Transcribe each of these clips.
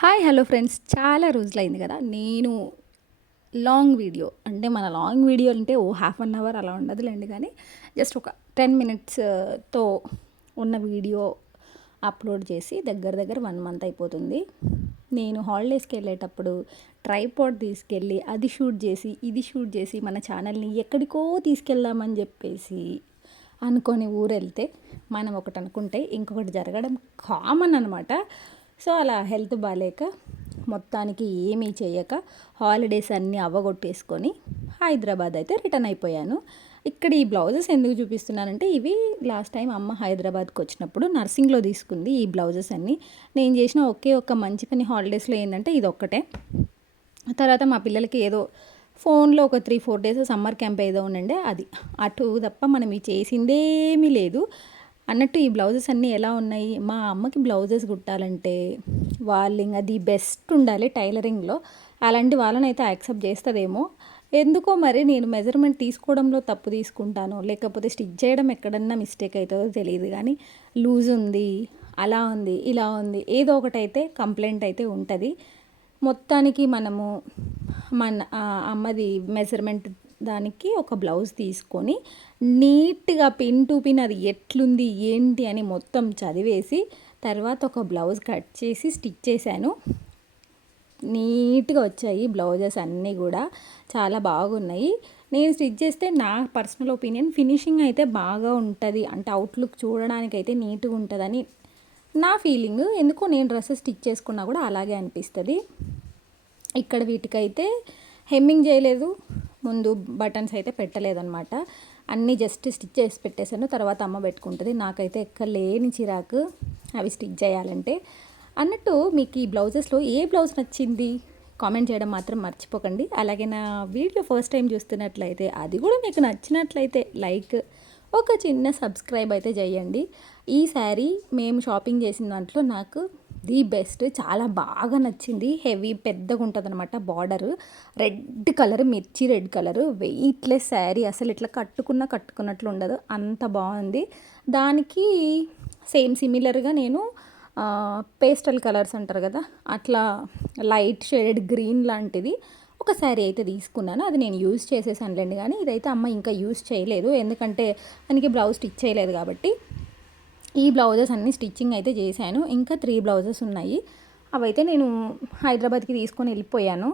Hi hello friends. చాలా రోజులైంది కదా. నేను లాంగ్ వీడియో అంటే మన లాంగ్ వీడియో అంటే ఓ హాఫ్ అన్ అవర్ అలా ఉండదులేండి కానీ జస్ట్ ఒక టెన్ మినిట్స్తో ఉన్న వీడియో అప్లోడ్ చేసి దగ్గర దగ్గర వన్ మంత్ అయిపోతుంది. నేను హాలిడేస్కి వెళ్ళేటప్పుడు ట్రైపాడ్ తీసుకెళ్ళి అది షూట్ చేసి ఇది షూట్ చేసి మన ఛానల్ని ఎక్కడికో తీసుకెళ్దామని చెప్పేసి అనుకొని ఊరు వెళ్తే మనం ఒకటి అనుకుంటే ఇంకొకటి జరగడం కామన్ అనమాట సో అలా హెల్త్ బాగాలేక మొత్తానికి ఏమీ చేయక హాలిడేస్ అన్నీ అవ్వగొట్టేసుకొని హైదరాబాద్ అయితే రిటర్న్ అయిపోయాను. ఇక్కడ ఈ బ్లౌజెస్ ఎందుకు చూపిస్తున్నానంటే ఇవి లాస్ట్ టైం అమ్మ హైదరాబాద్కి వచ్చినప్పుడు నర్సింగ్లో తీసుకుంది ఈ బ్లౌజెస్ అన్నీ. నేను చేసిన ఒకే ఒక్క మంచి పని హాలిడేస్లో ఏంటంటే ఇది ఒక్కటే. తర్వాత మా పిల్లలకి ఏదో ఫోన్లో ఒక three four days summer camp ఏదో ఉండండి అది. అటు తప్ప మనం ఈ చేసిందేమీ లేదు. అన్నట్టు ఈ బ్లౌజెస్ అన్నీ ఎలా ఉన్నాయి? మా అమ్మకి బ్లౌజెస్ కుట్టాలంటే వాళ్ళు ఇంకా ది బెస్ట్ ఉండాలి టైలరింగ్లో. అలాంటి వాళ్ళని అయితే యాక్సెప్ట్ చేస్తుందేమో. ఎందుకో మరి నేను మెజర్మెంట్ తీసుకోవడంలో తప్పు తీసుకుంటాను. లేకపోతే స్టిచ్ చేయడం ఎక్కడన్నా మిస్టేక్ అవుతుందో తెలియదు కానీ లూజ్ ఉంది అలా ఉంది ఇలా ఉంది ఏదో ఒకటైతే కంప్లైంట్ అయితే ఉంటుంది. మొత్తానికి మనము మన అమ్మది మెజర్మెంట్ దానికి ఒక బ్లౌజ్ తీసుకొని నీట్గా పిన్ టు పిన్ అది ఎట్లుంది ఏంటి అని మొత్తం చదివేసి తర్వాత ఒక బ్లౌజ్ కట్ చేసి స్టిచ్ చేశాను. నీట్గా వచ్చాయి బ్లౌజెస్ అన్నీ కూడా. చాలా బాగున్నాయి. నేను స్టిచ్ చేస్తే నా పర్సనల్ ఒపీనియన్ ఫినిషింగ్ అయితే బాగా ఉంటుంది. అంటే అవుట్లుక్ చూడడానికైతే నీట్గా ఉంటుందని నా ఫీలింగ్. ఎందుకో నేను డ్రెస్సెస్ స్టిచ్ చేసుకున్నా కూడా అలాగే అనిపిస్తుంది. ఇక్కడ వీటికైతే హెమ్మింగ్ చేయలేదు. ముందు బటన్స్ అయితే పెట్టలేదన్నమాట. అన్నీ జస్ట్ స్టిచ్ చేసి పెట్టేశాను. తర్వాత అమ్మ పెట్టుకుంటుంది. నాకైతే ఎక్కలేని చిరాకు అవి స్టిచ్ చేయాలంటే. అన్నట్టు మీకు ఈ బ్లౌజెస్లో ఏ బ్లౌజ్ నచ్చింది? కామెంట్ చేయడం మాత్రం మర్చిపోకండి. అలాగే నా వీడియో ఫస్ట్ టైం చూస్తున్నట్లయితే అది కూడా మీకు నచ్చినట్లయితే లైక్ ఒక చిన్న సబ్స్క్రైబ్ అయితే చేయండి. ఈ శారీ మేము షాపింగ్ చేసిన దాంట్లో నాకు ది బెస్ట్. చాలా బాగా నచ్చింది. హెవీ పెద్దగా ఉంటుంది అనమాట బార్డర్. రెడ్ కలర్ మిర్చి రెడ్ కలర్ వెయిట్లెస్ శారీ. అసలు ఇట్లా కట్టుకున్న కట్టుకున్నట్లు ఉండదు. అంత బాగుంది. దానికి సేమ్ సిమిలర్గా నేను పేస్టల్ కలర్స్ అంటారు కదా అట్లా లైట్ షేడెడ్ గ్రీన్ లాంటిది ఒక శారీ అయితే తీసుకున్నాను. అది నేను యూజ్ చేసేసానులేండి కానీ ఇదైతే అమ్మ ఇంకా యూజ్ చేయలేదు. ఎందుకంటే దానికి బ్లౌజ్ స్టిచ్ చేయలేదు కాబట్టి. ఈ బ్లౌజెస్ అన్నీ స్టిచ్చింగ్ అయితే చేశాను. ఇంకా త్రీ బ్లౌజెస్ ఉన్నాయి. అవైతే నేను హైదరాబాద్కి తీసుకొని వెళ్ళిపోయాను.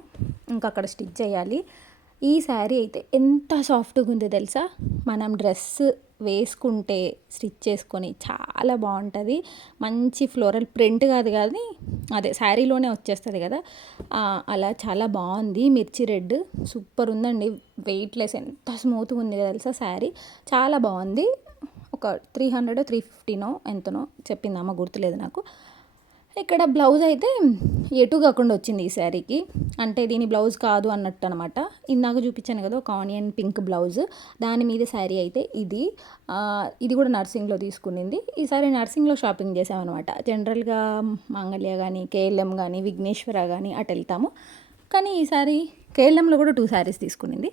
ఇంకా అక్కడ స్టిచ్ చేయాలి. ఈ శారీ అయితే ఎంత సాఫ్ట్గా ఉందో తెలుసా? మనం డ్రెస్ వేసుకుంటే స్టిచ్ చేసుకొని చాలా బాగుంటుంది. మంచి ఫ్లోరల్ ప్రింట్ కాదు కానీ అదే శారీలోనే వచ్చేస్తుంది కదా. అలా చాలా బాగుంది. మిర్చి రెడ్ సూపర్ ఉందండి. వెయిట్లెస్ ఎంత స్మూత్గా ఉంది తెలుసా శారీ? చాలా బాగుంది. ఒక త్రీ హండ్రెడ్ త్రీ ఫిఫ్టీనో ఎంతనో చెప్పింది అమ్మ గుర్తులేదు నాకు. ఇక్కడ బ్లౌజ్ అయితే ఎటు కాకుండా వచ్చింది ఈ శారీకి. అంటే దీని బ్లౌజ్ కాదు అన్నట్టు అనమాట ఇందాక చూపించాను కదా ఒక ఆనియన్ పింక్ బ్లౌజ్ దాని మీద శారీ అయితే ఇది. ఇది కూడా నర్సింగ్లో తీసుకునింది. ఈసారి నర్సింగ్లో షాపింగ్ చేసామన్నమాట. జనరల్గా మంగళ్య కానీ కేఎల్ఎం కానీ విఘ్నేశ్వర కానీ అటు వెళ్తాము. కానీ ఈసారి కేఎల్ఎంలో కూడా టూ శారీస్ తీసుకునింది.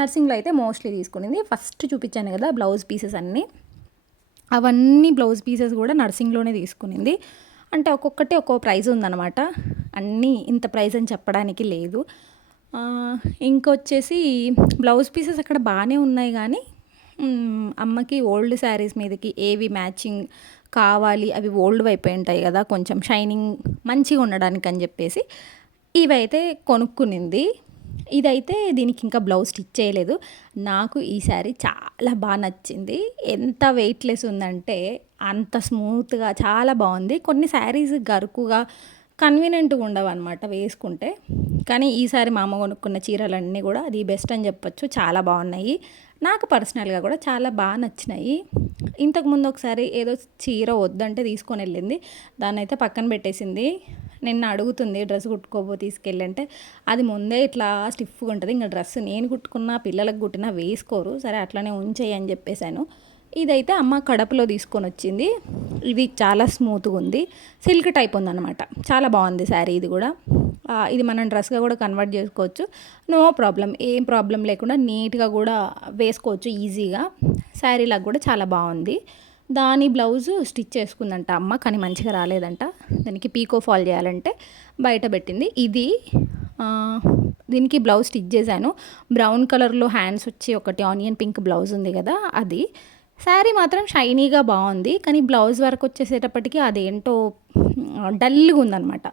నర్సింగ్లో అయితే మోస్ట్లీ తీసుకునింది. ఫస్ట్ చూపించాను కదా బ్లౌజ్ పీసెస్ అన్నీ. అవన్నీ బ్లౌజ్ పీసెస్ కూడా నర్సింగ్లోనే తీసుకునింది. అంటే ఒక్కొక్కటి ఒక్కో ప్రైజ్ ఉందన్నమాట. అన్నీ ఇంత ప్రైజ్ అని చెప్పడానికి లేదు. ఇంకొచ్చేసి బ్లౌజ్ పీసెస్ అక్కడ బాగానే ఉన్నాయి కానీ అమ్మకి ఓల్డ్ శారీస్ మీదకి ఏవి మ్యాచింగ్ కావాలి అవి ఓల్డ్ అయిపోయి ఉంటాయి కదా కొంచెం షైనింగ్ మంచిగా ఉండడానికి అని చెప్పేసి ఇవైతే కొనుక్కునింది. ఇదైతే దీనికి ఇంకా బ్లౌజ్ స్టిచ్ చేయలేదు. నాకు ఈ శారీ చాలా బాగా నచ్చింది. ఎంత వెయిట్లెస్ ఉందంటే అంత స్మూత్గా చాలా బాగుంది. కొన్ని శారీస్ గరుకుగా కన్వీనియంట్గా ఉండవు అనమాట వేసుకుంటే. కానీ ఈసారి మా అమ్మ కొనుక్కున్న చీరలన్నీ కూడా అది బెస్ట్ అని చెప్పొచ్చు. చాలా బాగున్నాయి. నాకు పర్సనల్గా కూడా చాలా బాగా నచ్చినాయి. ఇంతకుముందు ఒకసారి ఏదో చీర వద్దంటే తీసుకొని వెళ్ళింది. దాన్ని అయితే పక్కన పెట్టేసింది. నిన్న అడుగుతుంది డ్రెస్ కుట్టుకోబో తీసుకెళ్ళంటే అది ముందే ఇట్లా స్టిఫ్గా ఉంటుంది. ఇంకా డ్రెస్ నేను కుట్టుకున్న పిల్లలకు కుట్టినా వేసుకోరు. సరే అట్లనే ఉంచేయి అని చెప్పేశాను. ఇదైతే అమ్మ కడపలో తీసుకొని వచ్చింది. ఇది చాలా స్మూత్గా ఉంది. సిల్క్ టైప్ ఉందన్నమాట. చాలా బాగుంది శారీ ఇది కూడా. ఇది మనం డ్రెస్గా కూడా కన్వర్ట్ చేసుకోవచ్చు. No problem. ఏం ప్రాబ్లం లేకుండా నీట్గా కూడా వేసుకోవచ్చు ఈజీగా. శారీలాగా కూడా చాలా బాగుంది. దాని బ్లౌజ్ స్టిచ్ చేసుకుందంట అమ్మ కానీ మంచిగా రాలేదంట. దానికి పీకో ఫాల్ చేయాలంటే బయట పెట్టింది. ఇది దీనికి బ్లౌజ్ స్టిచ్ చేశాను. బ్రౌన్ కలర్లో హ్యాండ్స్ వచ్చి ఒకటి ఆనియన్ పింక్ బ్లౌజ్ ఉంది కదా అది. శారీ మాత్రం షైనీగా బాగుంది కానీ బ్లౌజ్ వరకు వచ్చేసేటప్పటికి అదేంటో డల్గా ఉందన్నమాట.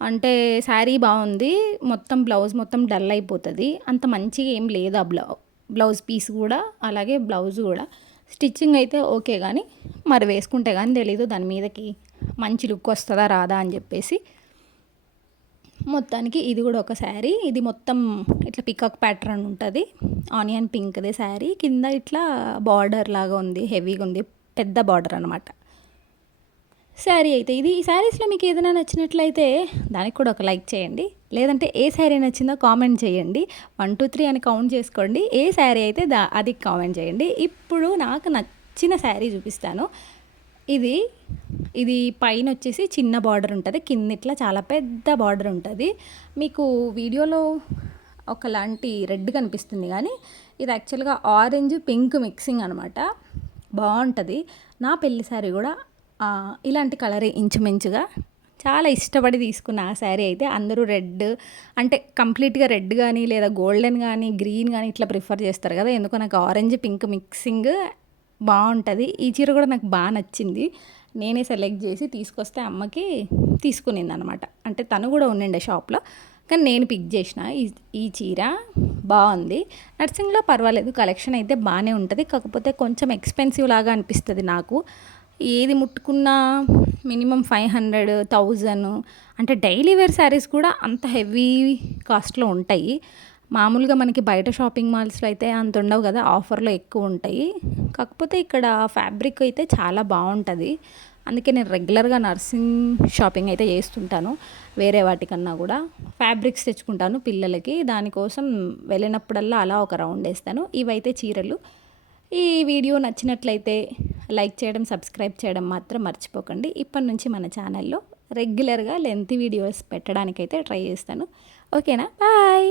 అంటే శారీ బాగుంది మొత్తం బ్లౌజ్ మొత్తం డల్ అయిపోతుంది. అంత మంచిగా ఏం లేదు ఆ బ్లౌ బ్లౌజ్ పీస్ కూడా అలాగే బ్లౌజ్ కూడా. స్టిచ్చింగ్ అయితే ఓకే కానీ మరి వేసుకుంటే కానీ తెలీదు దాని మీదకి మంచి లుక్ వస్తుందా రాదా అని చెప్పేసి. మొత్తానికి ఇది కూడా ఒక శారీ. ఇది మొత్తం ఇట్లా పికాక్ ప్యాటర్న్ ఉంటుంది. ఆనియన్ పింక్దే శారీ. కింద ఇట్లా బార్డర్ లాగా ఉంది హెవీగా ఉంది పెద్ద బార్డర్ అనమాట శారీ అయితే ఇది ఈ శారీస్లో మీకు ఏదైనా నచ్చినట్లయితే దానికి కూడా ఒక లైక్ చేయండి. లేదంటే ఏ శారీ నచ్చిందో కామెంట్ చేయండి. వన్ టూ త్రీ అని కౌంట్ చేసుకోండి. ఏ శారీ అయితే దా అది కామెంట్ చేయండి. ఇప్పుడు నాకు నచ్చిన శారీ చూపిస్తాను. ఇది ఇది పైన వచ్చేసి చిన్న బార్డర్ ఉంటుంది. కింద ఇట్లా చాలా పెద్ద బార్డర్ ఉంటుంది. మీకు వీడియోలో ఒకలాంటి రెడ్ కనిపిస్తుంది కానీ ఇది యాక్చువల్గా ఆరెంజ్ పింక్ మిక్సింగ్ అనమాట బాగుంటుంది. నా పెళ్ళి శారీ కూడా ఇలాంటి కలరే ఇంచుమించుగా చాలా ఇష్టపడి తీసుకున్న ఆ శారీ అయితే అందరూ రెడ్ అంటే కంప్లీట్గా రెడ్ కానీ లేదా గోల్డెన్ కానీ గ్రీన్ కానీ ఇట్లా ప్రిఫర్ చేస్తారు కదా. ఎందుకో నాకు ఆరెంజ్ పింక్ మిక్సింగ్ బాగుంటుంది ఈ చీర కూడా నాకు బాగా నచ్చింది. నేనే సెలెక్ట్ చేసి తీసుకొస్తే అమ్మకి తీసుకునింది అనమాట అంటే తను కూడా ఉండిండే షాప్లో కానీ నేను పిక్ చేసిన ఈ ఈ చీర బాగుంది నర్సింగ్లో పర్వాలేదు కలెక్షన్ అయితే బాగానే ఉంటుంది. కాకపోతే కొంచెం ఎక్స్పెన్సివ్ లాగా అనిపిస్తుంది నాకు. ఏది ముట్టుకున్నా మినిమం ఫైవ్ హండ్రెడ్ థౌజండ్ అంటే డైలీ వేర్ శారీస్ కూడా అంత హెవీ కాస్ట్లో ఉంటాయి. మామూలుగా మనకి బయట షాపింగ్ మాల్స్లో అయితే అంత ఉండవు కదా ఆఫర్లో ఎక్కువ ఉంటాయి. కాకపోతే ఇక్కడ ఫ్యాబ్రిక్ అయితే చాలా బాగుంటుంది. అందుకే నేను రెగ్యులర్గా నర్సింగ్ షాపింగ్ అయితే చేస్తుంటాను వేరే వాటికన్నా కూడా. ఫ్యాబ్రిక్స్ తెచ్చుకుంటాను పిల్లలకి దానికోసం వెళ్ళినప్పుడల్లా అలా ఒక రౌండ్ వేస్తాను. ఇవైతే చీరలు. ఈ వీడియో నచ్చినట్లయితే లైక్ చేయడం సబ్స్క్రైబ్ చేయడం మాత్రం మర్చిపోకండి. ఇప్పటి నుంచి మన ఛానల్లో రెగ్యులర్గా లెంత్ వీడియోస్ పెట్టడానికైతే ట్రై చేస్తాను. ఓకేనా? బాయ్!